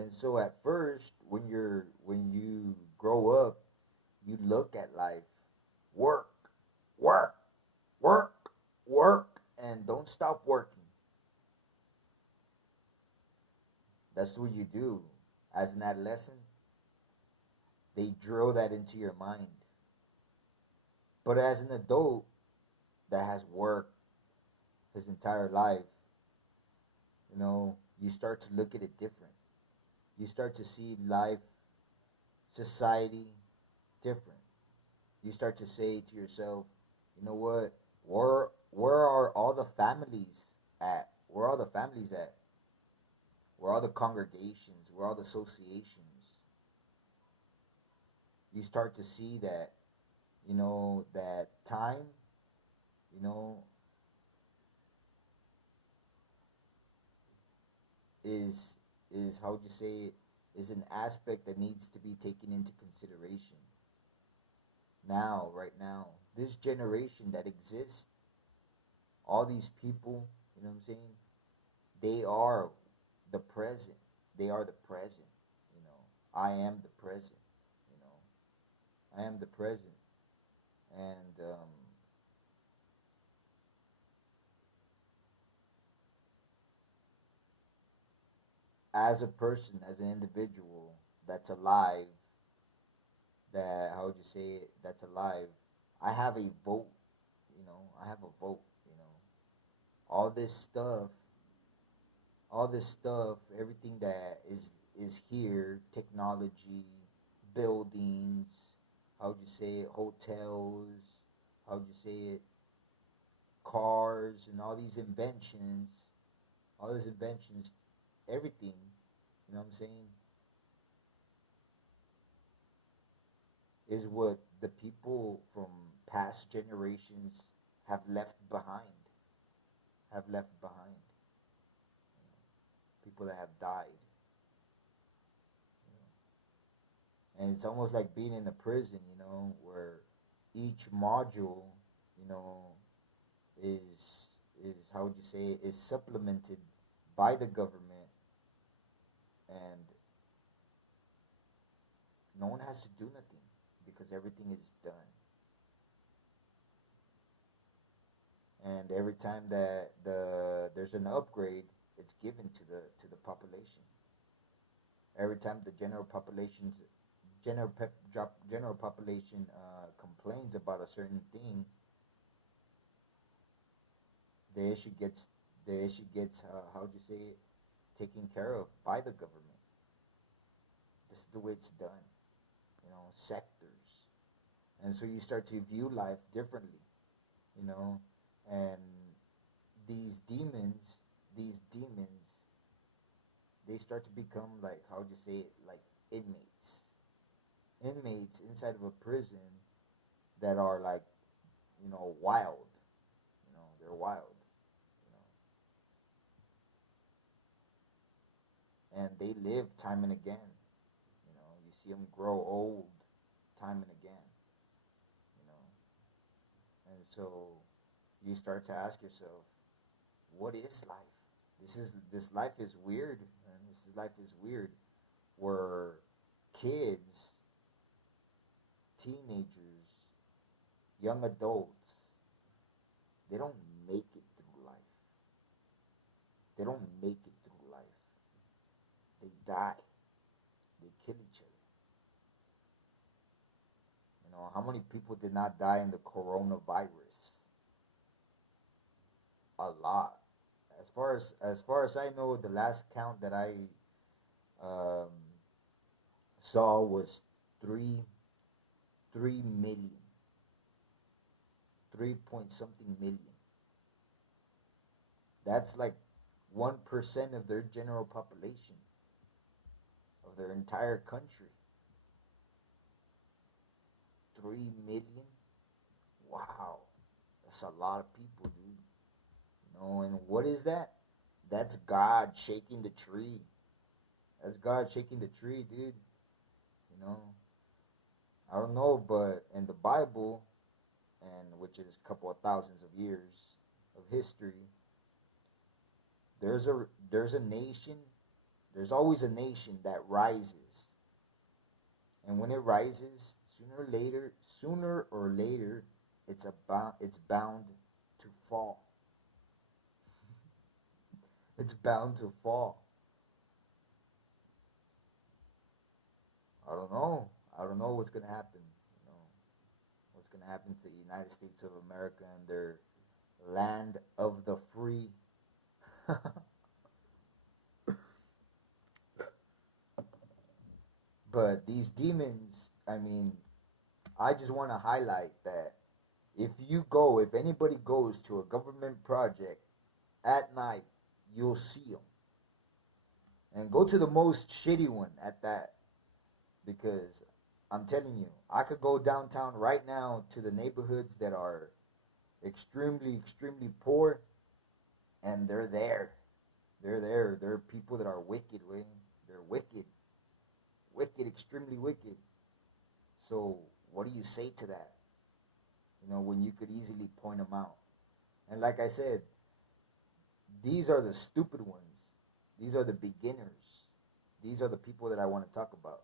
And so at first, when you grow up, you look at life, work, work, work, work, and don't stop working. That's what you do. As an adolescent, they drill that into your mind. But as an adult that has worked his entire life, you start to look at it different. You start to see life, society different. You start to say to yourself, you know what? Where are all the families at? Where are all the families at? Where are all the congregations? Where are all the associations? You start to see that, that time, you know, is how would you say it, is an aspect that needs to be taken into consideration. Now, right now, this generation that exists, all these people, you know what I'm saying? They are the present. They are the present. You know, I am the present. You know, I am the present. And as a person, as an individual that's alive, that how would you say it? That's alive. I have a vote. I have a vote. All this stuff, all this stuff, everything that is here, technology, buildings, how would you say it? Hotels, how would you say it? Cars, and all these inventions, everything. You know what I'm saying? Is what the people from past generations have left behind. Have left behind. People that have died. And it's almost like being in a prison, where each module, you know, is how would you say it, is supplemented by the government, and no one has to do nothing because everything is done. And every time that there's an upgrade, it's given to the population. Every time the general population complains about a certain thing, the issue gets how do you say it, taken care of by the government. This is the way it's done. Sectors, and so you start to view life differently. You know, and these demons, these demons, they start to become like how would you say it, like inmates inside of a prison that are like wild. They're wild. And they live time and again. You see them grow old time and again. You know, and so you start to ask yourself, what is life? This life is weird, man. This life is weird. Where kids, teenagers, young adults, they don't make it through life. They don't make it through life. They die. They kill each other. How many people did not die in the coronavirus? A lot. As far as I know, the last count that I um, saw was three 3 million, 3 point something million. That's like 1% of their general population of their entire country. 3 million. Wow, that's a lot of people, dude. And what is that? That's God shaking the tree. That's God shaking the tree, dude. You know, I don't know, but in the Bible, and which is a couple of thousands of years of history, there's a nation There's always a nation that rises, and when it rises, sooner or later, it's bound to fall. It's bound to fall. I don't know. I don't know what's gonna happen. You know what's gonna happen to the United States of America and their land of the free. But these demons, I mean, I just want to highlight that if anybody goes to a government project at night, you'll see them. And go to the most shitty one at that, because I'm telling you, I could go downtown right now to the neighborhoods that are extremely poor, and they're there. They're there. There are people that are wicked, way. They're wicked, wicked, extremely wicked. So what do you say to that? You know, when you could easily point them out. And like I said, these are the stupid ones. These are the beginners. These are the people that I want to talk about.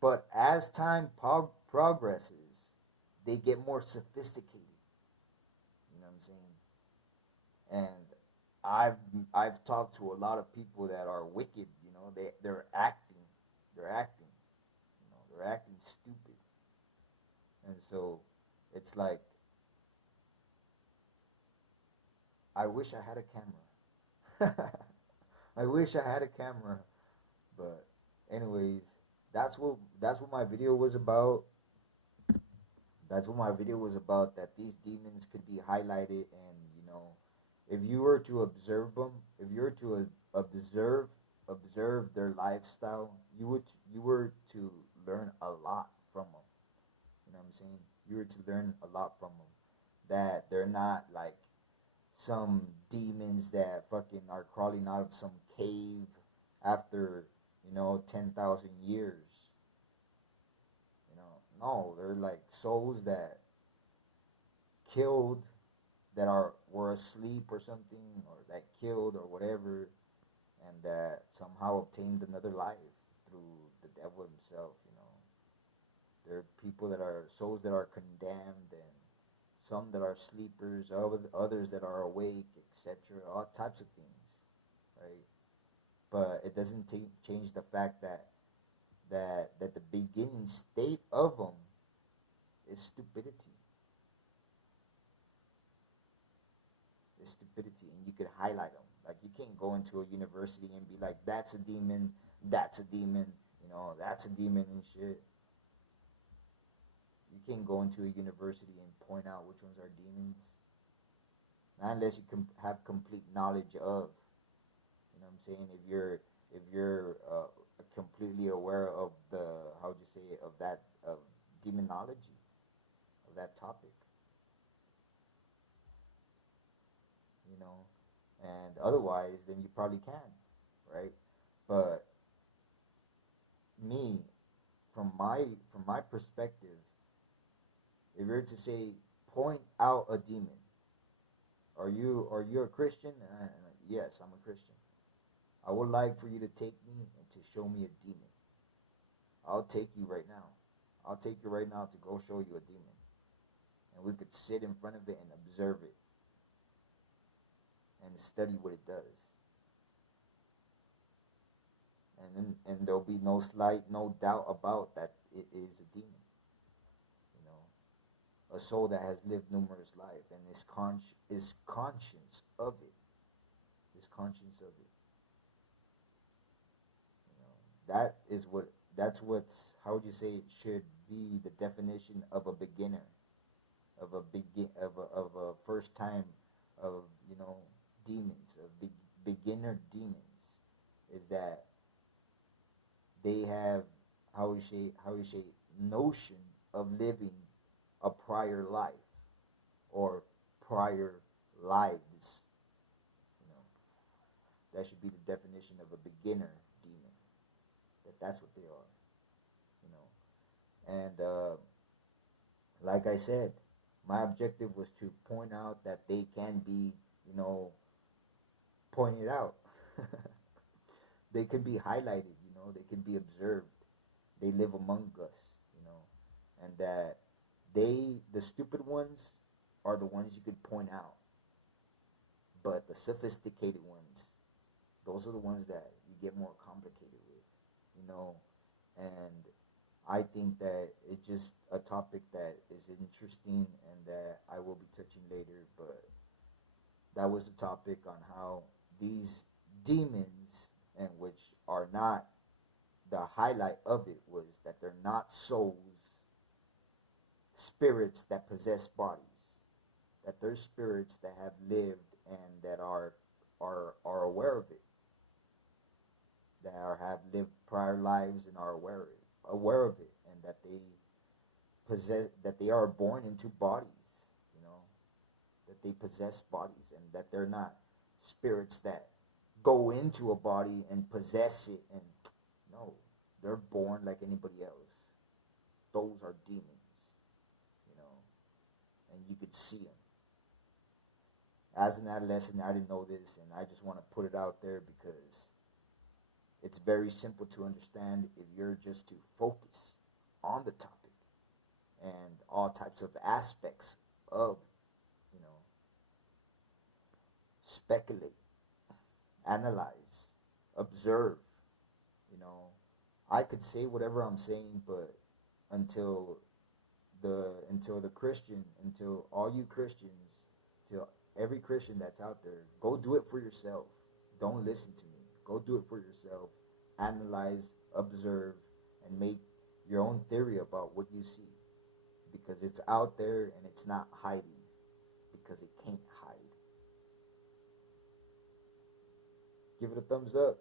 But as time progresses, they get more sophisticated. You know what I'm saying? And I've talked to a lot of people that are wicked. You know, they're acting. You know, they're acting stupid. And so it's like I wish I had a camera. I wish I had a camera. But anyways, that's what my video was about. That's what my video was about. That these demons could be highlighted, and you know, if you were to observe them, if you were to observe their lifestyle, you were to learn a lot from them. You know what I'm saying? You were to learn a lot from them. That they're not like some demons that fucking are crawling out of some cave after 10,000 years. You know, no, they're like souls that killed, that are were asleep or something, or that killed or whatever, and that somehow obtained another life through the devil himself. You know, there are people that are souls that are condemned, and some that are sleepers, others that are awake, etc. All types of things, right? But it doesn't change the fact that the beginning state of them is stupidity. Is stupidity, and you could highlight them. Like you can't go into a university and be like, "That's a demon. That's a demon. You know, that's a demon and shit." You can't go into a university and point out which ones are demons, not unless you have complete knowledge of. You know what I'm saying? If you're completely aware of the, how would you say it, of that, of demonology, of that topic, you know, and otherwise, then you probably can, right? But me, from my perspective, if you're to say point out a demon, are you a Christian? Yes, I'm a Christian. I would like for you to take me and to show me a demon. I'll take you right now. I'll take you right now to go show you a demon. And we could sit in front of it and observe it and study what it does. And there'll be no doubt about that it is a demon. You know, a soul that has lived numerous lives and is conscious of it. Is conscious of it. You know, that's what's, how would you say it should be the definition of a beginner, of a first time, of demons, of beginner demons, is that they have, how you say notion of living a prior life, or prior lives. You know, that should be the definition of a beginner demon. That's what they are. You know, and like I said, my objective was to point out that they can be, pointed out. they can be highlighted, they can be observed. They live among us, and that the stupid ones are the ones you could point out, but the sophisticated ones, those are the ones that you get more complicated with, and I think that it's just a topic that is interesting and that I will be touching later, but that was the topic on how these demons, and which are not, the highlight of it was that they're not souls, spirits that possess bodies, that they're spirits that have lived and that are aware of it, that have lived prior lives and are aware of it, and that they are born into bodies, you know, that they possess bodies, and that they're not spirits that go into a body and possess it, and no, they're born like anybody else. Those are demons, you know, and you could see them. As an adolescent, I didn't know this, and I just want to put it out there because it's very simple to understand if you're just to focus on the topic and all types of aspects of, you know, speculate, analyze, observe, you know. I could say whatever I'm saying, but until until all you Christians, till every Christian that's out there, go do it for yourself. Don't listen to me. Go do it for yourself. Analyze, observe, and make your own theory about what you see. Because it's out there and it's not hiding. Because it can't hide. Give it a thumbs up.